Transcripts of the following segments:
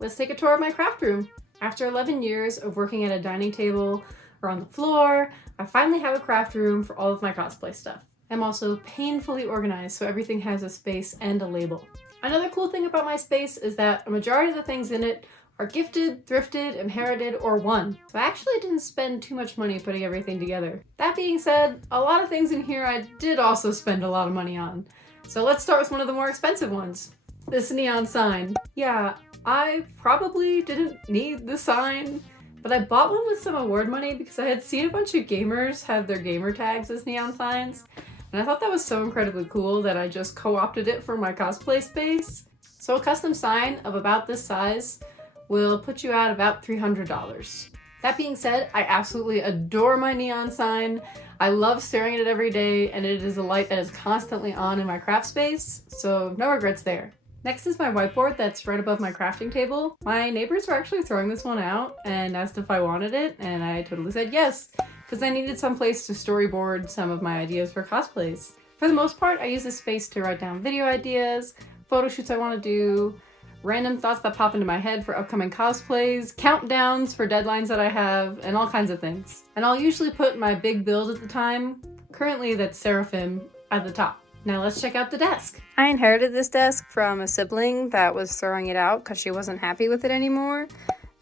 Let's take a tour of my craft room. After 11 years of working at a dining table or on the floor, I finally have a craft room for all of my cosplay stuff. I'm also painfully organized, so everything has a space and a label. Another cool thing about my space is that a majority of the things in it are gifted, thrifted, inherited, or won. So I actually didn't spend too much money putting everything together. That being said, a lot of things in here I did also spend a lot of money on. So let's start with one of the more expensive ones. This neon sign. Yeah, I probably didn't need the sign, but I bought one with some award money because I had seen a bunch of gamers have their gamer tags as neon signs, and I thought that was so incredibly cool that I just co-opted it for my cosplay space. So a custom sign of about this size will put you at about $300. That being said, I absolutely adore my neon sign. I love staring at it every day, and it is a light that is constantly on in my craft space, so no regrets there. Next is my whiteboard that's right above my crafting table. My neighbors were actually throwing this one out and asked if I wanted it, and I totally said yes, because I needed some place to storyboard some of my ideas for cosplays. For the most part, I use this space to write down video ideas, photo shoots I want to do, random thoughts that pop into my head for upcoming cosplays, countdowns for deadlines that I have, and all kinds of things. And I'll usually put my big build at the time, currently that's Seraphim, at the top. Now let's check out the desk. I inherited this desk from a sibling that was throwing it out because she wasn't happy with it anymore,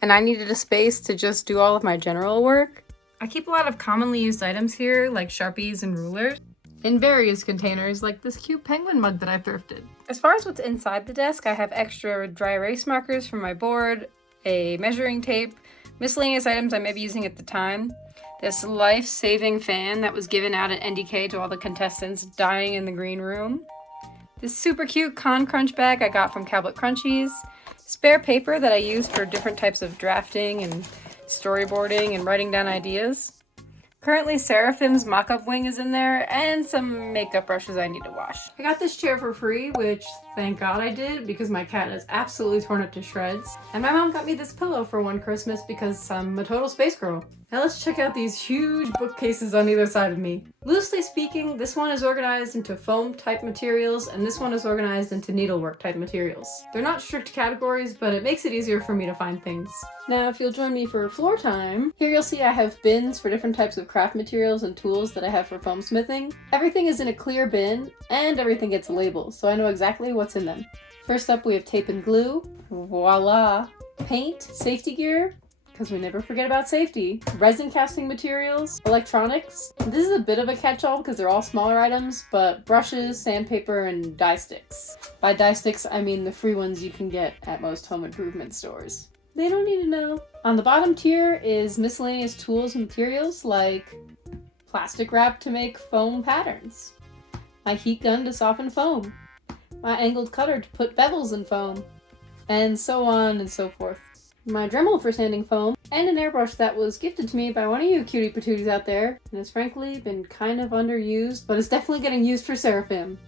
and I needed a space to just do all of my general work. I keep a lot of commonly used items here, like Sharpies and rulers, in various containers, like this cute penguin mug that I thrifted. As far as what's inside the desk, I have extra dry erase markers for my board, a measuring tape, miscellaneous items I may be using at the time, this life-saving fan that was given out at NDK to all the contestants dying in the green room, this super cute Con Crunch bag I got from Cowboy Crunchies, spare paper that I use for different types of drafting and storyboarding and writing down ideas. Currently, Seraphim's mock-up wing is in there, and some makeup brushes I need to wash. I got this chair for free, which thank God I did, because my cat is absolutely torn it to shreds. And my mom got me this pillow for one Christmas because I'm a total space girl. Now let's check out these huge bookcases on either side of me. Loosely speaking, this one is organized into foam type materials, and this one is organized into needlework type materials. They're not strict categories, but it makes it easier for me to find things. Now, if you'll join me for floor time, here you'll see I have bins for different types of craft materials and tools that I have for foam smithing. Everything is in a clear bin, and everything gets a label, so I know exactly what's in them. First up, we have tape and glue. Voila! Paint, safety gear, because we never forget about safety, resin casting materials, electronics. This is a bit of a catch-all because they're all smaller items, but brushes, sandpaper, and dye sticks. By dye sticks, I mean the free ones you can get at most home improvement stores. They don't need to know. On the bottom tier is miscellaneous tools and materials like plastic wrap to make foam patterns, my heat gun to soften foam, my angled cutter to put bevels in foam, and so on and so forth. My Dremel for sanding foam, and an airbrush that was gifted to me by one of you cutie patooties out there, and has frankly been kind of underused, but it's definitely getting used for Seraphim.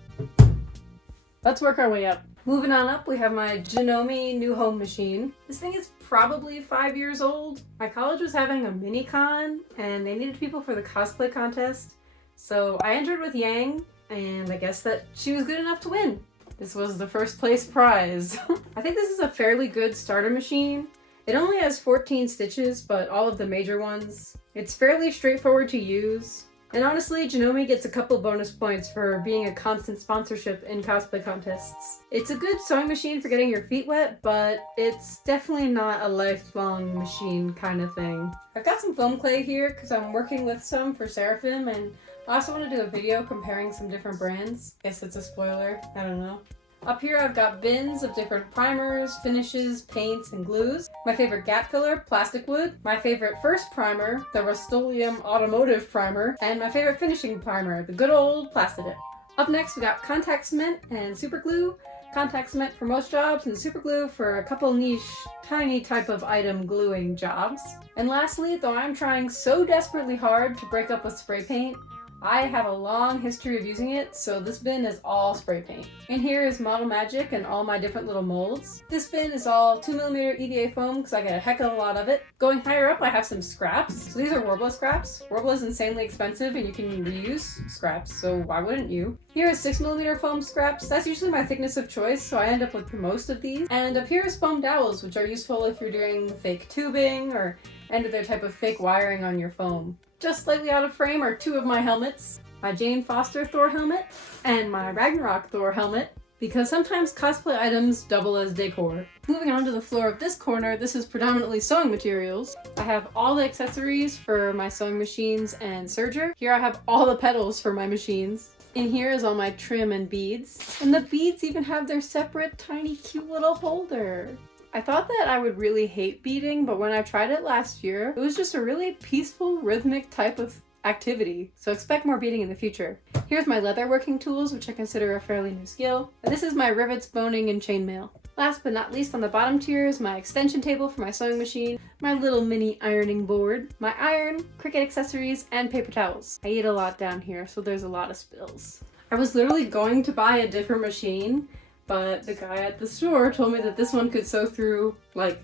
Let's work our way up. Moving on up, we have my Janome new home machine. This thing is probably 5 years old. My college was having a mini con, and they needed people for the cosplay contest, so I entered with Yang, and I guess that she was good enough to win. This was the first place prize. I think this is a fairly good starter machine. It only has 14 stitches, but all of the major ones. It's fairly straightforward to use. And honestly, Janome gets a couple bonus points for being a constant sponsorship in cosplay contests. It's a good sewing machine for getting your feet wet, but it's definitely not a lifelong machine kind of thing. I've got some foam clay here because I'm working with some for Seraphim, and I also want to do a video comparing some different brands. Guess it's a spoiler, I don't know. Up here I've got bins of different primers, finishes, paints, and glues. My favorite gap filler, plastic wood. My favorite first primer, the Rust-Oleum Automotive Primer. And my favorite finishing primer, the good old Plastidip. Up next we got contact cement and super glue. Contact cement for most jobs and super glue for a couple niche, tiny type of item gluing jobs. And lastly, though I'm trying so desperately hard to break up with spray paint, I have a long history of using it, so this bin is all spray paint. In here is Model Magic and all my different little molds. This bin is all 2mm EVA foam because I get a heck of a lot of it. Going higher up, I have some scraps. So these are Worbla scraps. Worbla is insanely expensive and you can reuse scraps, so why wouldn't you? Here is 6mm foam scraps. That's usually my thickness of choice, so I end up with most of these. And up here is foam dowels, which are useful if you're doing fake tubing or any other type of fake wiring on your foam. Just slightly out of frame are two of my helmets. My Jane Foster Thor helmet and my Ragnarok Thor helmet, because sometimes cosplay items double as decor. Moving on to the floor of this corner, this is predominantly sewing materials. I have all the accessories for my sewing machines and serger. Here I have all the pedals for my machines. In here is all my trim and beads. And the beads even have their separate tiny cute little holder. I thought that I would really hate beading, but when I tried it last year, it was just a really peaceful, rhythmic type of activity, so expect more beading in the future. Here's my leather working tools, which I consider a fairly new skill. And this is my rivets, boning, and chainmail. Last but not least, on the bottom tier is my extension table for my sewing machine, my little mini ironing board, my iron, Cricut accessories, and paper towels. I eat a lot down here, so there's a lot of spills. I was literally going to buy a different machine, but the guy at the store told me that this one could sew through like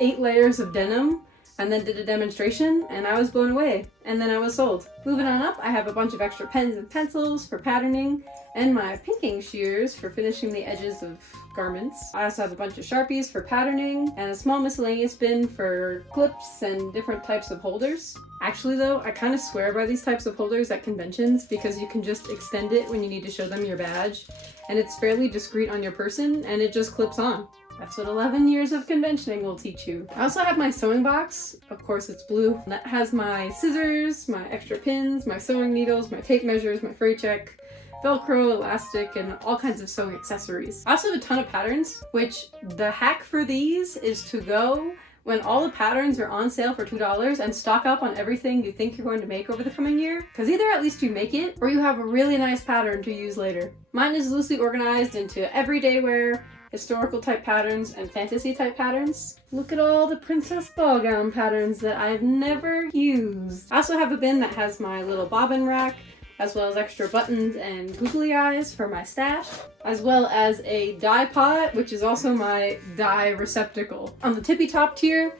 8 layers of denim, and then did a demonstration, and I was blown away. And then I was sold. Moving on up, I have a bunch of extra pens and pencils for patterning, and my pinking shears for finishing the edges of garments. I also have a bunch of Sharpies for patterning, and a small miscellaneous bin for clips and different types of holders. Actually though, I kind of swear by these types of holders at conventions because you can just extend it when you need to show them your badge, and it's fairly discreet on your person, and it just clips on. That's what 11 years of conventioning will teach you. I also have my sewing box. Of course it's blue. That has my scissors, my extra pins, my sewing needles, my tape measures, my fray check, Velcro, elastic, and all kinds of sewing accessories. I also have a ton of patterns, which the hack for these is to go when all the patterns are on sale for $2 and stock up on everything you think you're going to make over the coming year. Because either at least you make it, or you have a really nice pattern to use later. Mine is loosely organized into everyday wear, historical type patterns, and fantasy type patterns. Look at all the princess ball gown patterns that I've never used. I also have a bin that has my little bobbin rack, as well as extra buttons and googly eyes for my stash, as well as a dye pot, which is also my dye receptacle. On the tippy top tier,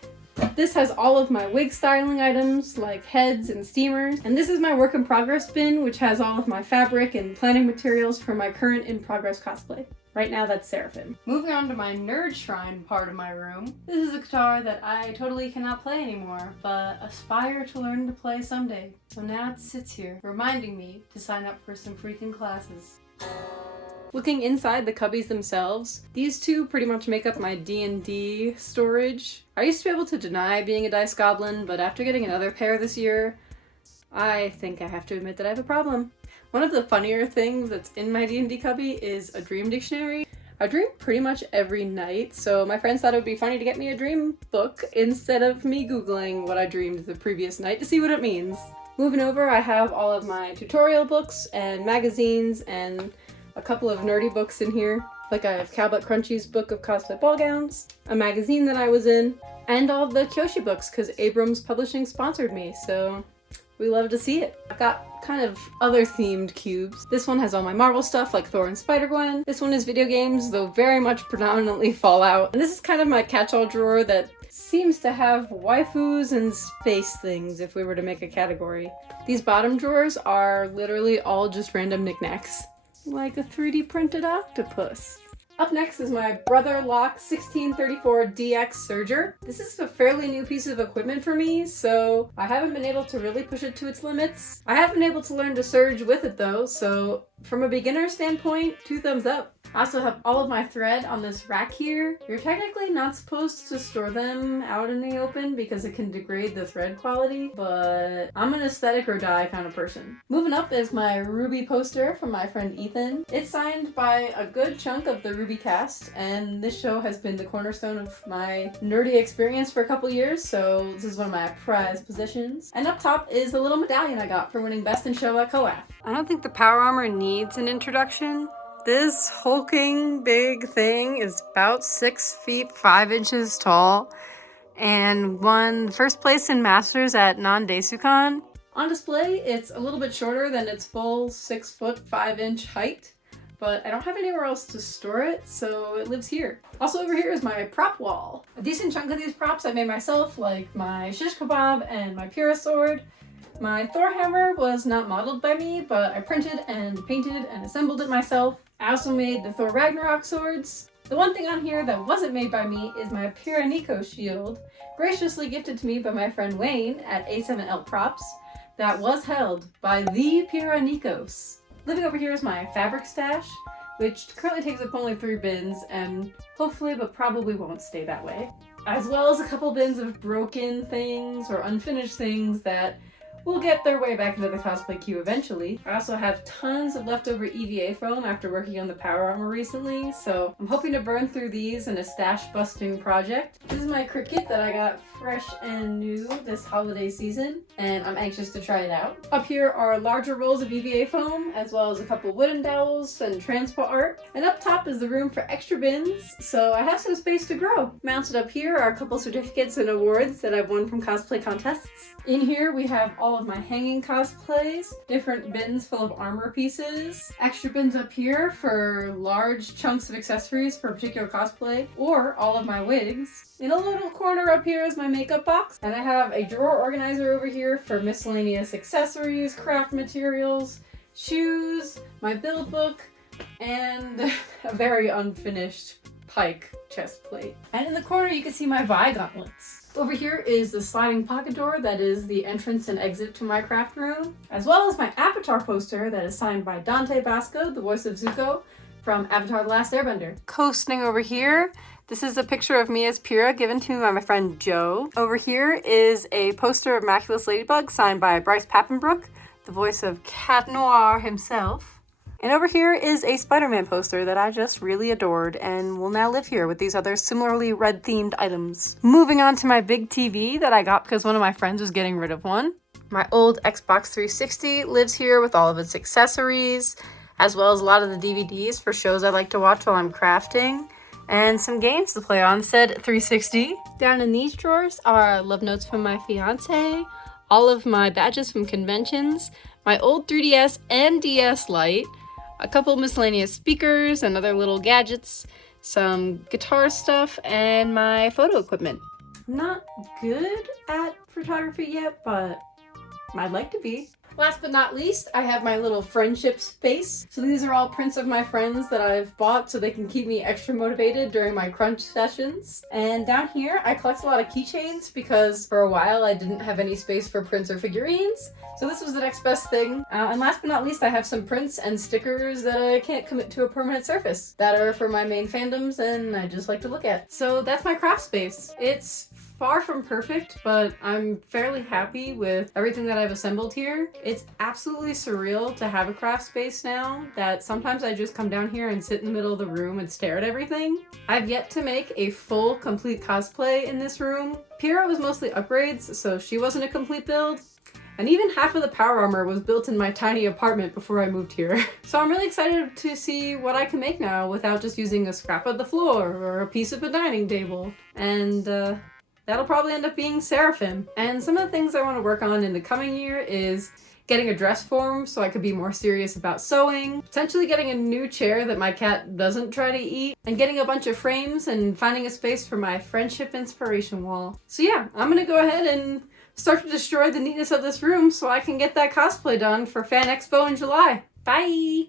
this has all of my wig styling items like heads and steamers, and this is my work in progress bin, which has all of my fabric and planning materials for my current in progress cosplay. Right now that's Seraphim. Moving on to my nerd shrine part of my room. This is a guitar that I totally cannot play anymore, but aspire to learn to play someday. So now it sits here, reminding me to sign up for some freaking classes. Looking inside the cubbies themselves, these two pretty much make up my D&D storage. I used to be able to deny being a dice goblin, but after getting another pair this year, I think I have to admit that I have a problem. One of the funnier things that's in my D&D cubby is a dream dictionary. I dream pretty much every night, so my friends thought it would be funny to get me a dream book instead of me Googling what I dreamed the previous night to see what it means. Moving over, I have all of my tutorial books and magazines and a couple of nerdy books in here. Like I have Cowbutt Crunchy's book of cosplay ball gowns, a magazine that I was in, and all the Kyoshi books because Abrams Publishing sponsored me, so we love to see it. I've got kind of other themed cubes. This one has all my Marvel stuff like Thor and Spider-Gwen. This one is video games, though very much predominantly Fallout. And this is kind of my catch-all drawer that seems to have waifus and space things if we were to make a category. These bottom drawers are literally all just random knickknacks. Like a 3D printed octopus. Up next is my Brother Lock 1634 DX Serger. This is a fairly new piece of equipment for me, so I haven't been able to really push it to its limits. I have been able to learn to serge with it though, so from a beginner standpoint, 2 thumbs up. I also have all of my thread on this rack here. You're technically not supposed to store them out in the open because it can degrade the thread quality, but I'm an aesthetic or die kind of person. Moving up is my Ruby poster from my friend Ethan. It's signed by a good chunk of the Ruby cast, and this show has been the cornerstone of my nerdy experience for a couple years, so this is one of my prized possessions. And up top is a little medallion I got for winning Best in Show at COAF. I don't think the power armor needs an introduction. This hulking big thing is about 6 feet 5 inches tall and won first place in Masters at Non-Daisukan. On display, it's a little bit shorter than its full 6 foot 5 inch height, but I don't have anywhere else to store it, so it lives here. Also over here is my prop wall. A decent chunk of these props I made myself, like my shish kebab and my Pyrrha sword. My Thor hammer was not modeled by me, but I printed and painted and assembled it myself. I also made the Thor Ragnarok swords. The one thing on here that wasn't made by me is my Pyrrha shield, graciously gifted to me by my friend Wayne at A7L Props, that was held by the Pyrrha. Living over here is my fabric stash, which currently takes up only 3 bins and hopefully but probably won't stay that way. As well as a couple bins of broken things or unfinished things that will get their way back into the cosplay queue eventually. I also have tons of leftover EVA foam after working on the power armor recently, so I'm hoping to burn through these in a stash busting project. This is my cricket that I got fresh and new this holiday season, and I'm anxious to try it out. Up here are larger rolls of EVA foam, as well as a couple wooden dowels and transpo art. And up top is the room for extra bins, so I have some space to grow. Mounted up here are a couple certificates and awards that I've won from cosplay contests. In here we have all of my hanging cosplays, different bins full of armor pieces, extra bins up here for large chunks of accessories for a particular cosplay, or all of my wigs. In a little corner up here is my makeup box, and I have a drawer organizer over here for miscellaneous accessories, craft materials, shoes, my build book, and a very unfinished pike chest plate. And in the corner you can see my Vi gauntlets. Over here is the sliding pocket door that is the entrance and exit to my craft room, as well as my Avatar poster that is signed by Dante Basco, the voice of Zuko from Avatar The Last Airbender. Coasting over here, this is a picture of me as Pyrrha given to me by my friend Joe. Over here is a poster of Maculus Ladybug signed by Bryce Papenbrook, the voice of Cat Noir himself. And over here is a Spider-Man poster that I just really adored and will now live here with these other similarly red-themed items. Moving on to my big TV that I got because one of my friends was getting rid of one. My old Xbox 360 lives here with all of its accessories, as well as a lot of the DVDs for shows I like to watch while I'm crafting, and some games to play on said 360. Down in these drawers are love notes from my fiance, all of my badges from conventions, my old 3DS and DS Lite, a couple miscellaneous speakers and other little gadgets, some guitar stuff, and my photo equipment. I'm not good at photography yet, but I'd like to be. Last but not least, I have my little friendship space. So these are all prints of my friends that I've bought so they can keep me extra motivated during my crunch sessions. And down here, I collect a lot of keychains because for a while I didn't have any space for prints or figurines. So this was the next best thing. And last but not least, I have some prints and stickers that I can't commit to a permanent surface that are for my main fandoms and I just like to look at. So that's my craft space. It's far from perfect, but I'm fairly happy with everything that I've assembled here. It's absolutely surreal to have a craft space now that sometimes I just come down here and sit in the middle of the room and stare at everything. I've yet to make a full, complete cosplay in this room. Pyrrha was mostly upgrades, so she wasn't a complete build. And even half of the power armor was built in my tiny apartment before I moved here. So I'm really excited to see what I can make now without just using a scrap of the floor or a piece of a dining table. And that'll probably end up being Seraphim. And some of the things I want to work on in the coming year is getting a dress form so I could be more serious about sewing, potentially getting a new chair that my cat doesn't try to eat, and getting a bunch of frames and finding a space for my friendship inspiration wall. So yeah, I'm gonna go ahead and start to destroy the neatness of this room so I can get that cosplay done for Fan Expo in July. Bye!